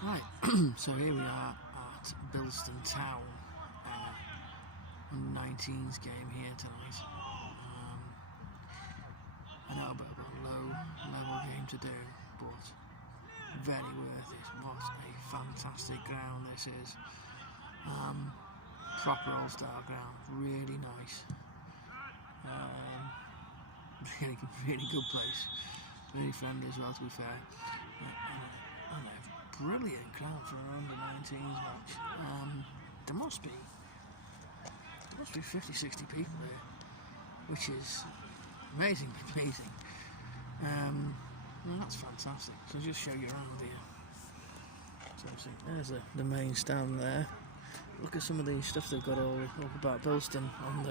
Right, so here we are at Bilston Town, u19's game here tonight. I know a bit of a low level game to do, but very worth it. What a fantastic ground this is. Proper all-star ground, really nice. Really good place. Really friendly as well, to be fair. And a brilliant crowd for an under-19s match. There must be 50, 60 people here, which is amazingly pleasing. Well, that's fantastic. So I'll just show you around here. So there's the main stand there. Look at some of the stuff they've got all up about Bilston on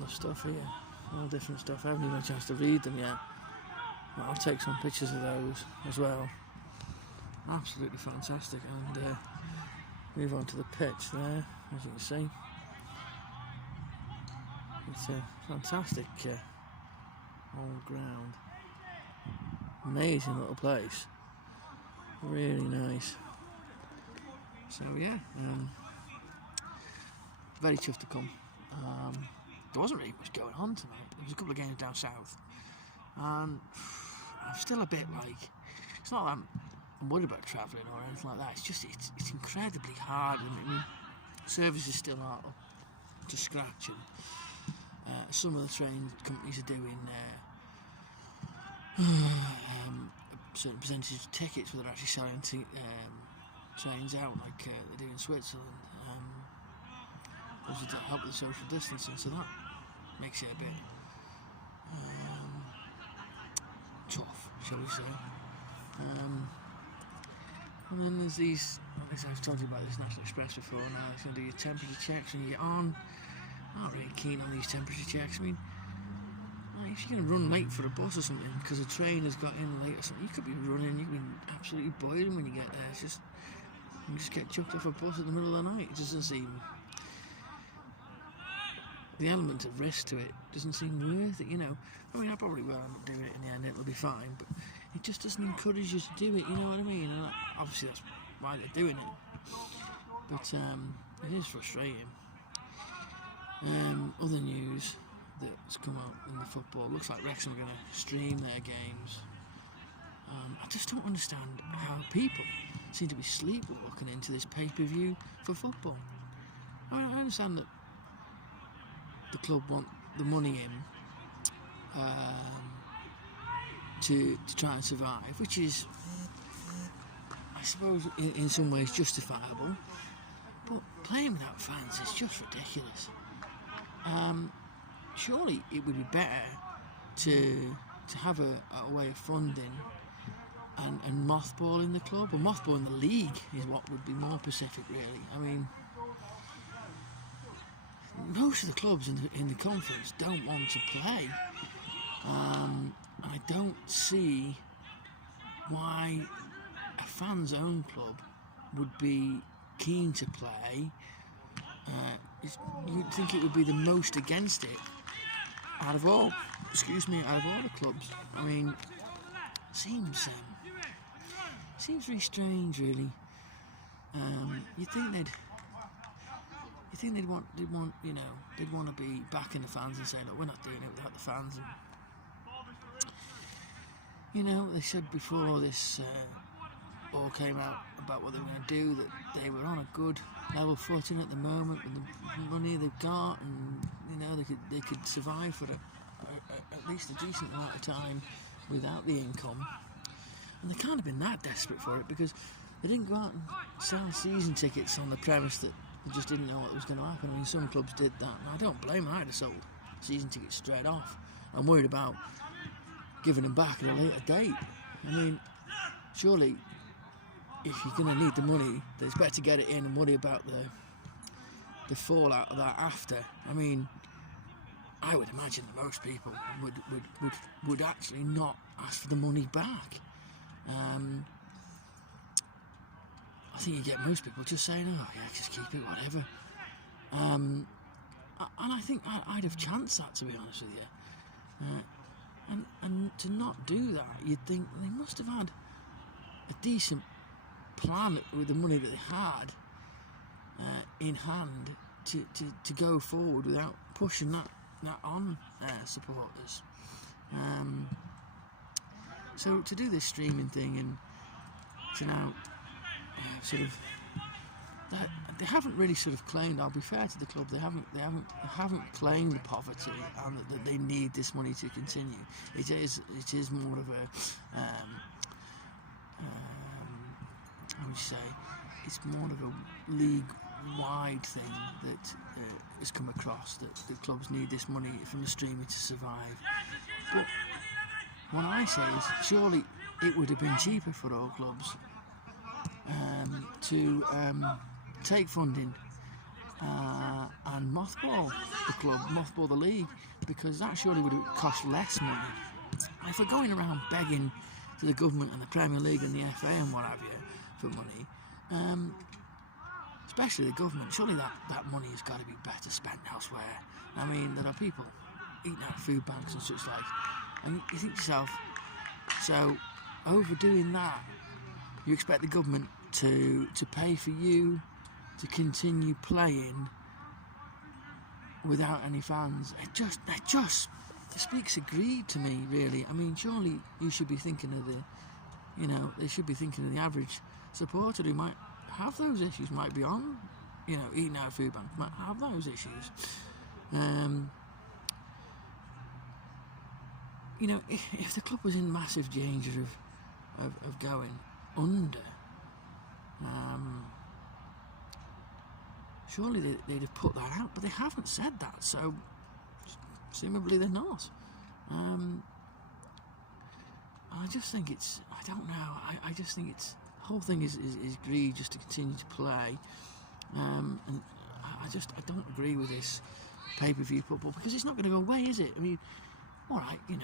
the stuff here. All different stuff. I haven't even had a chance to read them yet. But I'll take some pictures of those as well. Absolutely fantastic. And move on to the pitch there, as you can see. It's a fantastic old ground. Amazing little place. Really nice. So yeah, very chuffed to come. There wasn't really much going on tonight. There was a couple of games down south, and I'm still a bit like, it's not that I'm worried about travelling or anything like that. It's just it's incredibly hard. I mean, services still aren't up to scratch, and some of the train companies are doing a certain percentage of tickets where they're actually selling trains out, like they do in Switzerland, also to help with the social distancing, so that makes it a bit tough, shall we say. And then there's these, I guess I've told you about this National Express before now, it's going to do your temperature checks when you get on. I'm not really keen on these temperature checks. I mean, if you're going to run late for a bus or something because a train has got in late or something, you could be running, you could be absolutely boiling when you get there. It's just, you just get chucked off a bus in the middle of the night. It doesn't seem, the element of risk to it doesn't seem worth it, you know. I mean, I probably will end up doing it in the end, it'll be fine, but it just doesn't encourage you to do it, you know what I mean? And obviously that's why they're doing it, but it is frustrating. Other news that's come out in the football, looks like Wrexham are going to stream their games. I just don't understand how people seem to be sleepwalking into this pay-per-view for football. I mean, I understand that the club want the money in to try and survive, which is, I suppose, in some ways justifiable, but playing without fans is just ridiculous. Surely it would be better to have a way of funding and mothballing the club, or mothballing the league is what would be more specific, really. I mean, most of the clubs in the conference don't want to play. I don't see why a fans' own club would be keen to play. You'd think it would be the most against it out of all the clubs. I mean, seems very strange, really. You'd think they'd want, you know, they'd want to be backing the fans and saying, look, we're not doing it without the fans. And, you know, they said before this all came out about what they were going to do, that they were on a good level footing at the moment with the money they've got, and you know they could survive for at least a decent amount of time without the income. And they can't have been that desperate for it, because they didn't go out and sell season tickets on the premise that they just didn't know what was going to happen. I mean, some clubs did that, and I don't blame them. I'd have sold season tickets straight off. I'm worried about giving them back at a later date. I mean, surely if you're going to need the money, then it's better to get it in and worry about the fallout of that after. I mean, I would imagine that most people would actually not ask for the money back. I think you get most people just saying, oh yeah, just keep it, whatever. And I think I'd have chanced that, to be honest with you. And to not do that, you'd think they must have had a decent plan with the money that they had in hand to go forward without pushing that on supporters. So to do this streaming thing and to now sort of they haven't really sort of claimed. I'll be fair to the club. They haven't claimed the poverty and that they need this money to continue. It is more of a how would you say? It's more of a league-wide thing that has come across, that the clubs need this money from the streaming to survive. But what I say is, surely it would have been cheaper for all clubs to take funding and mothball the club, mothball the league, because that surely would have cost less money. If we're going around begging to the government and the Premier League and the FA and what have you for money, especially the government, surely that money has got to be better spent elsewhere. I mean, there are people eating out of food banks and such like, and you think to yourself, so overdoing that, you expect the government to pay for you to continue playing without any fans. It just speaks of greed to me, really. I mean, surely you should be thinking of they should be thinking of the average supporter who might have those issues, might be on, eating out of food bank, might have those issues. If the club was in massive danger of going under, surely they'd have put that out, but they haven't said that, so presumably they're not. I just think I don't know, I just think the whole thing is greed just to continue to play, and I don't agree with this pay-per-view football, because it's not going to go away, is it? I mean, alright, the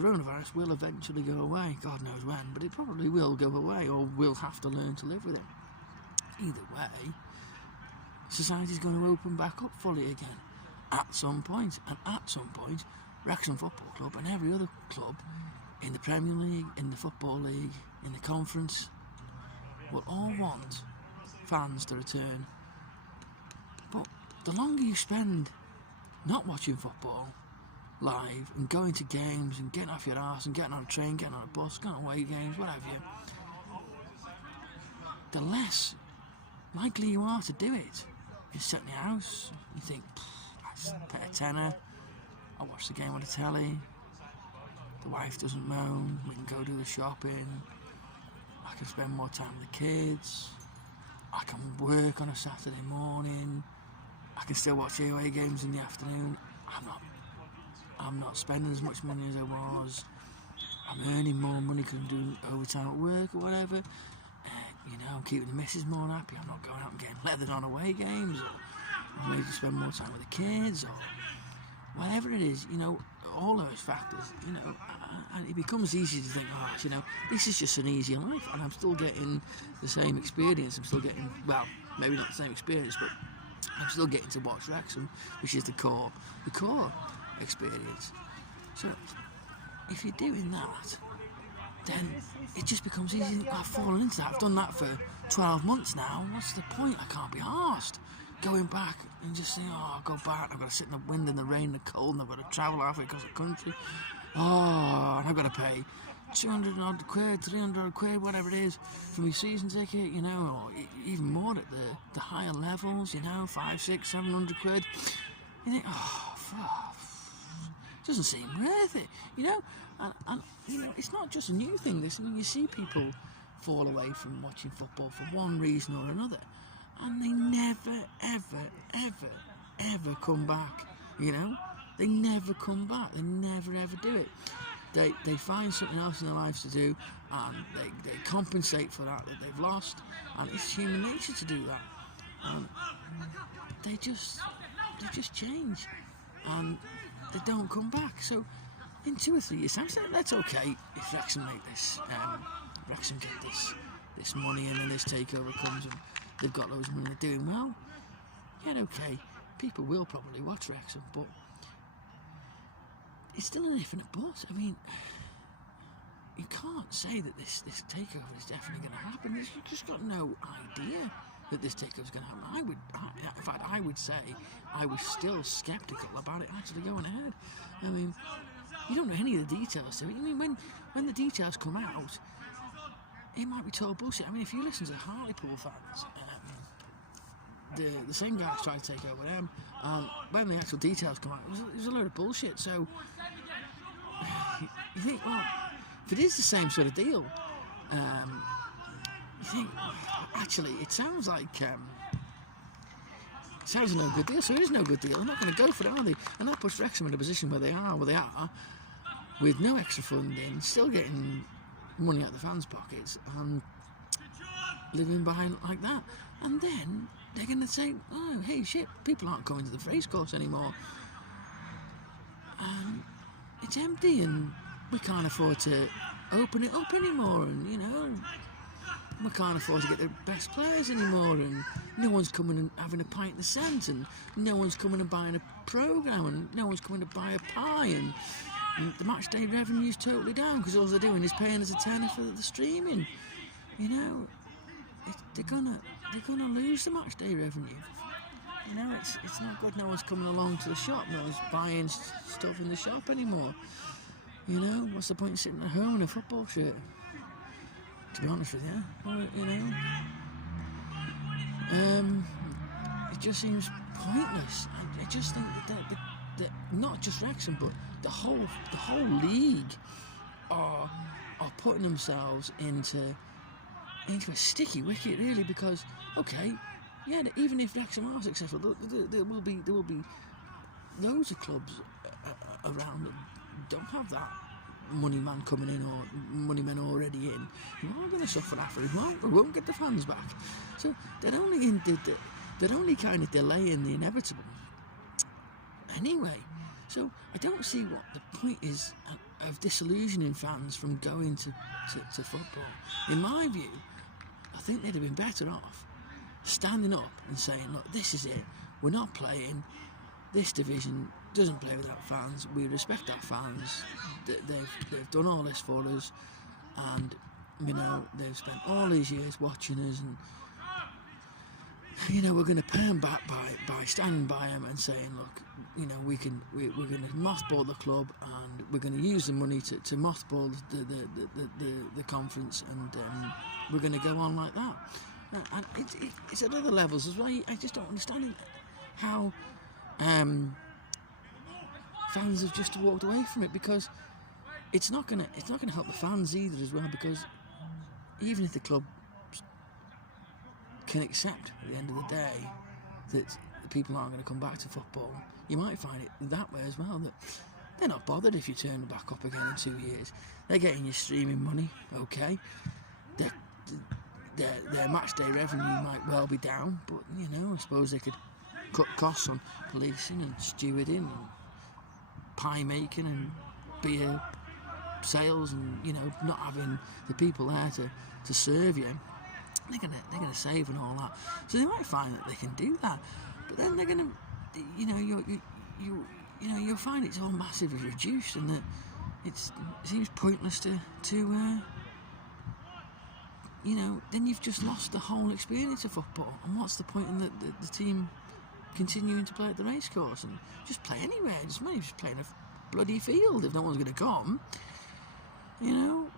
coronavirus will eventually go away, God knows when, but it probably will go away, or we'll have to learn to live with it. Either way, society's going to open back up fully again at some point, and at some point Wrexham Football Club and every other club in the Premier League, in the Football League, in the Conference will all want fans to return. But the longer you spend not watching football live and going to games and getting off your arse and getting on a train, getting on a bus, going away games, what have you, the less likely you are to do it. You sit in your house, you think, I just pay a tenner, I'll watch the game on the telly, the wife doesn't moan, we can go do the shopping, I can spend more time with the kids, I can work on a Saturday morning, I can still watch away games in the afternoon. I'm not spending as much money as I was. I'm earning more money because I'm doing overtime at work or whatever. I'm keeping the missus more happy. I'm not going out and getting leathered on away games, or maybe spend more time with the kids, or whatever it is. All those factors. And it becomes easy to think, this is just an easier life, and I'm still getting the same experience. I'm still getting, well, maybe not the same experience, but I'm still getting to watch Wrexham, which is the core experience. So if you're doing that, then it just becomes easy. I've fallen into that. I've done that for 12 months now. What's the point? I can't be arsed going back and just saying, I'll go back. I've got to sit in the wind and the rain and the cold, and I've got to travel halfway across the country. And I've got to pay 200 odd quid, 300 odd quid, whatever it is, for my season ticket, or even more at the higher levels, 500, 600, 700 quid. You think, it doesn't seem worth it, and it's not just a new thing. You see people fall away from watching football for one reason or another, and they never, ever come back. They never come back. They never ever do it. They find something else in their lives to do, and they compensate for that they've lost, and it's human nature to do that. And they just change, and they don't come back. So in 2 or 3 years' time, that's okay if Wrexham make this, Wrexham get this money, and then this takeover comes and they've got loads of money, they're doing well. Yeah, okay, people will probably watch Wrexham, but it's still an if and a but. I mean, you can't say that this takeover is definitely going to happen. You've just got no idea that this takeover is going to happen. In fact, I would say I was still sceptical about it actually going ahead. I mean, you don't know any of the details to it. I mean, when the details come out, it might be total bullshit. I mean, if you listen to Hartlepool fans, the same guys tried to take over them, and when the actual details come out, it was a load of bullshit. So you think, well, if it is the same sort of deal, you think, actually, it sounds like sounds no good deal. So it is no good deal. They're not going to go for it, are they? And that puts Wrexham in a position where they are, with no extra funding, still getting money out of the fans' pockets, and living behind like that. And then they're going to say, oh, hey, shit, people aren't coming to the race course anymore. And it's empty, and we can't afford to open it up anymore, and, you know, we can't afford to get the best players anymore, and no one's coming and having a pint of cent, and no one's coming and buying a programme, and no one's coming to buy a pie, and the match day revenue's totally down because all they're doing is paying us a tenner for the streaming. You know, they're gonna lose the match day revenue. You know, it's not good. No one's coming along to the shop. No one's buying stuff in the shop anymore. You know, what's the point of sitting at home in a football shirt? To be honest with you, you know, it just seems pointless. I just think that not just Wrexham, but the whole league are putting themselves into a sticky wicket, really, because yeah, even if Wrexham are successful, there will be loads of clubs around that don't have that money man coming in or money men already in, who are going to suffer after it. We won't get the fans back, so they're only kind of delaying the inevitable anyway. So I don't see what the point is of disillusioning fans from going to football. In my view, I think they'd have been better off standing up and saying, look, this is it, we're not playing, this division doesn't play without fans, we respect our fans, they've done all this for us, and, you know, they've spent all these years watching us, and, you know, we're going to pay them back by standing by them and saying, look, you know, we're going to mothball the club, and we're going to use the money to mothball the conference, and we're going to go on like that. And it's at other levels as well. I just don't understand how fans have just walked away from it, because it's not going to help the fans either as well, because even if the club can accept at the end of the day that the people aren't going to come back to football, you might find it that way as well, that they're not bothered if you turn them back up again in 2 years. They're getting your streaming money, okay, their match day revenue might well be down, but, you know, I suppose they could cut costs on policing and stewarding and pie making and beer sales, and, you know, not having the people there to serve you. They're gonna save and all that, so they might find that they can do that, but then they're gonna, you know, you'll find it's all massively reduced, and that it seems pointless to you know, then you've just lost the whole experience of football. And what's the point in the team continuing to play at the racecourse, and just play anywhere? Just maybe just play in a bloody field if no one's going to come. You know,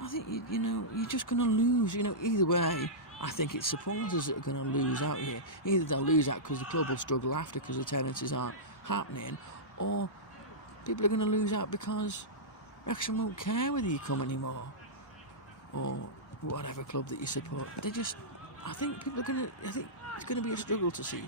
I think you know, you're just going to lose. You know, either way, I think it's supporters that are going to lose out here. Either they'll lose out because the club will struggle after because attendances aren't happening, or people are going to lose out because Wrexham won't care whether you come anymore, or whatever club that you support. I think it's going to be a struggle to see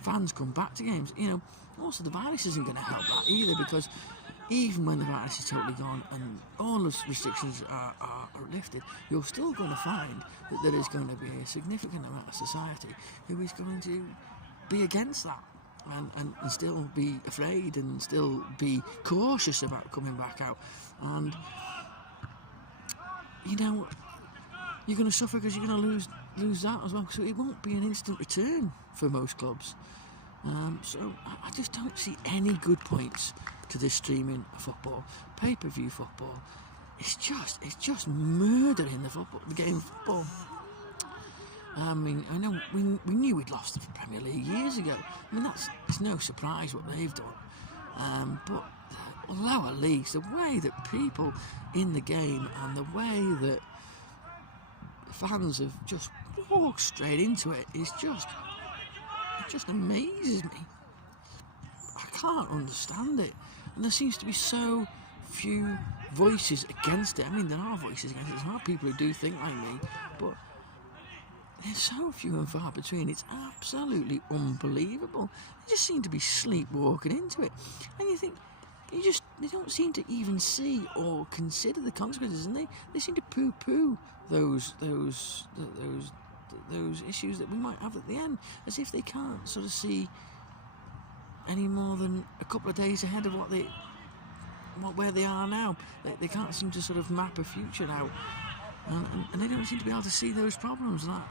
fans come back to games. You know, also the virus isn't going to help that either, because even when the virus is totally gone and all the restrictions are lifted, you're still going to find that there is going to be a significant amount of society who is going to be against that, and still be afraid and still be cautious about coming back out. And, you know, you're going to suffer because you're going to lose that as well. So it won't be an instant return for most clubs. So I just don't see any good points to this streaming football, pay-per-view football. it's just murdering the game of football. I mean, I know we knew we'd lost the Premier League years ago. I mean, it's no surprise what they've done. But the lower leagues, the way that people in the game and the way that fans have just walked straight into it just amazes me. I can't understand it. And there seems to be so few voices against it. I mean, there are voices against it. There are people who do think like me, but they're so few and far between. It's absolutely unbelievable. They just seem to be sleepwalking into it, and you think they don't seem to even see or consider the consequences, and they seem to poo-poo those issues that we might have at the end, as if they can't sort of see any more than a couple of days ahead of where they are now. They can't seem to sort of map a future out, and they don't seem to be able to see those problems. And I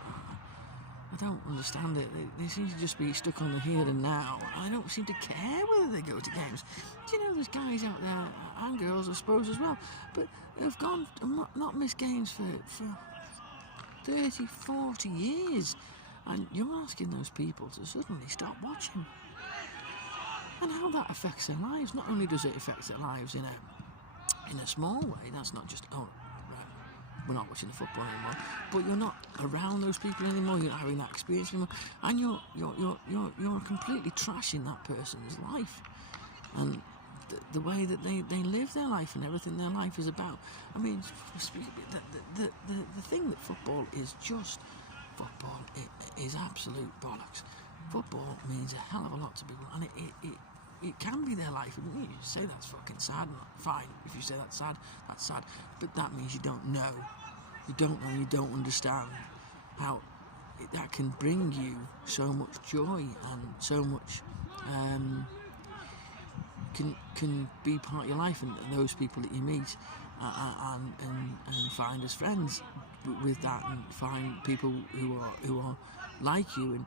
don't understand it. They seem to just be stuck on the here and now. I don't seem to care whether they go to games. Do you know there's guys out there, and girls I suppose as well, but who've gone not missed games for 30, 40 years, and you're asking those people to suddenly stop watching. And how that affects their lives. Not only does it affect their lives in a small way, that's not just, oh, right, we're not watching the football anymore, but you're not around those people anymore, you're not having that experience anymore, and you're completely trashing that person's life, and the way that they live their life and everything their life is about. I mean, the thing that football is just football, it is absolute bollocks. Football means a hell of a lot to people, and it can be their life. And you say that's fucking sad, fine. If you say that's sad, but that means you don't know. You don't understand how that can bring you so much joy and so much can be part of your life, and those people that you meet and find as friends with that, and find people who are like you, and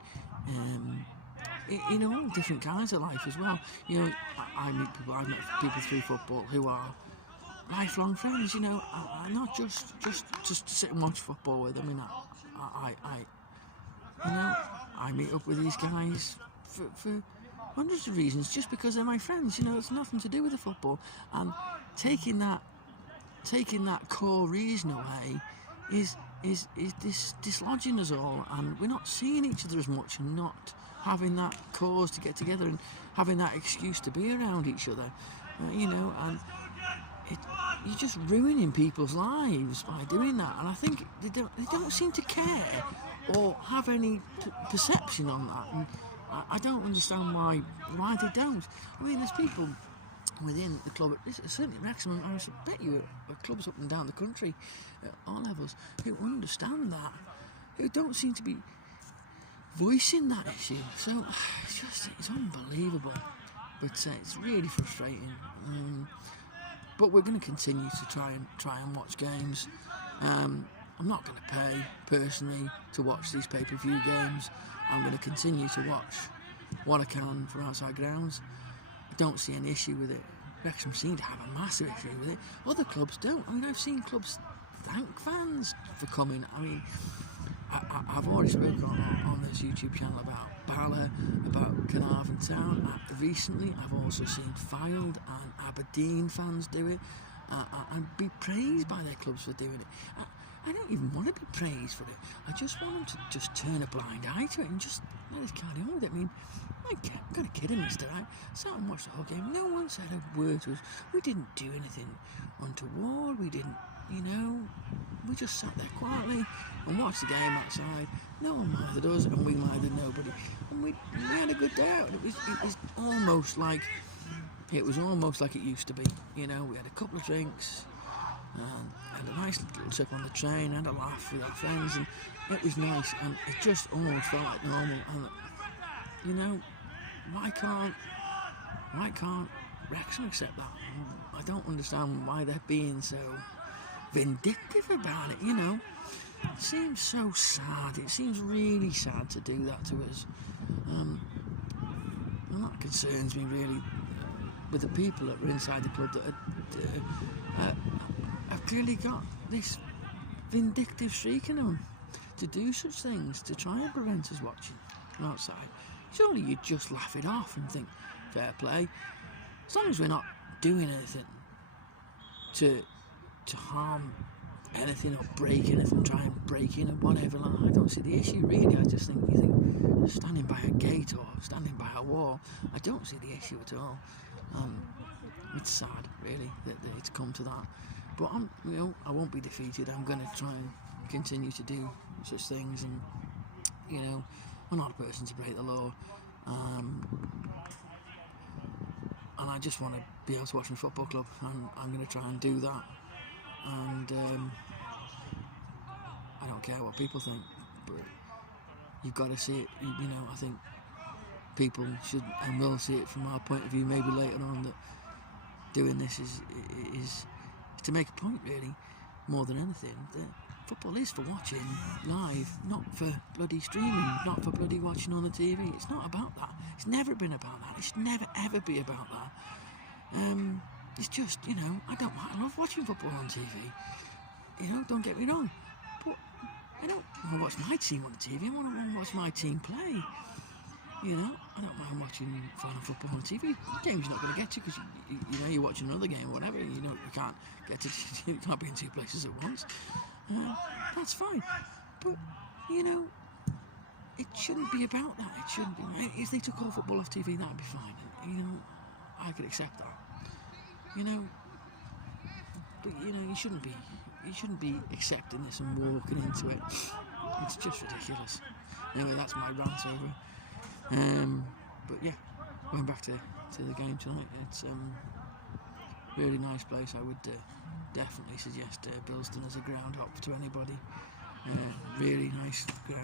in all different kinds of life as well. You know, I've met people through football who are lifelong friends. You know, I not just sit and watch football with them. I meet up with these guys for hundreds of reasons, just because they're my friends. You know, it's nothing to do with the football, and taking that core reason away is dislodging us all, and we're not seeing each other as much, and not having that cause to get together, and having that excuse to be around each other, you know, and you're just ruining people's lives by doing that. And I think they don't seem to care or have any perception on that, and I don't understand why they don't. I mean, there's people within the club, certainly Wrexham, I bet you at clubs up and down the country at all levels, who understand that, who don't seem to be voicing that issue. So it's unbelievable, but it's really frustrating. But we're going to continue to try and watch games. I'm not going to pay personally to watch these pay-per-view games. I'm going to continue to watch what I can from outside grounds. I don't see any issue with it. Wrexham seem to have a massive issue with it. Other clubs don't. I mean, I've seen clubs thank fans for coming. I mean, I've already spoken on this YouTube channel about Bala, about Carnarvon Town. Recently, I've also seen Fylde and Aberdeen fans do it, and be praised by their clubs for doing it. I don't even want to be praised for it. I just want them to just turn a blind eye to it and just let us carry on with it. I mean, I'm kind of kidding, mister. I sat and watched the whole game. No one said a word to us. We didn't do anything untoward. We didn't, you know, we just sat there quietly and watched the game outside. No one minded us, and we minded nobody. And we had a good day out. It was almost like it used to be. You know, we had a couple of drinks, and had a nice little trip on the train, had a laugh with our friends, and it was nice, and it just almost felt like normal. And you know, why can't Wrexham accept that? I don't understand why they're being so vindictive about it. You know, it seems so sad. It seems really sad to do that to us, and that concerns me really, with the people that were inside the club that have clearly got this vindictive streak in them to do such things, to try and prevent us watching from outside. Surely you'd just laugh it off and think, fair play. As long as we're not doing anything to harm anything or break anything, try and break in or whatever, I don't see the issue really. I just think, standing by a gate or standing by a wall, I don't see the issue at all. It's sad really that it's come to that, but I won't be defeated. I'm going to try and continue to do such things, and I'm not a person to break the law, and I just want to be able to watch my football club, and I'm going to try and do that. And I don't care what people think, but you've got to see it. I think people should and will see it from our point of view maybe later on, that doing this is to make a point really, more than anything, that football is for watching live, not for bloody streaming, not for bloody watching on the TV. It's not about that. It's never been about that. It should never ever be about that. It's just, I love watching football on TV. Don't get me wrong, but I don't want to watch my team on the TV. I want to watch my team play. I don't mind watching final football on TV. The game's not going to get you because you're watching another game or whatever. You can't get to. You can't be in two places at once. That's fine, but it shouldn't be about that. It shouldn't be. If they took all football off TV, that'd be fine. I could accept that. But you shouldn't be. You shouldn't be accepting this and walking into it. It's just ridiculous. Anyway, that's my rant over. But yeah, going back to the game tonight, it's really nice place. I would definitely suggest Bilston as a ground hop to anybody. Really nice ground.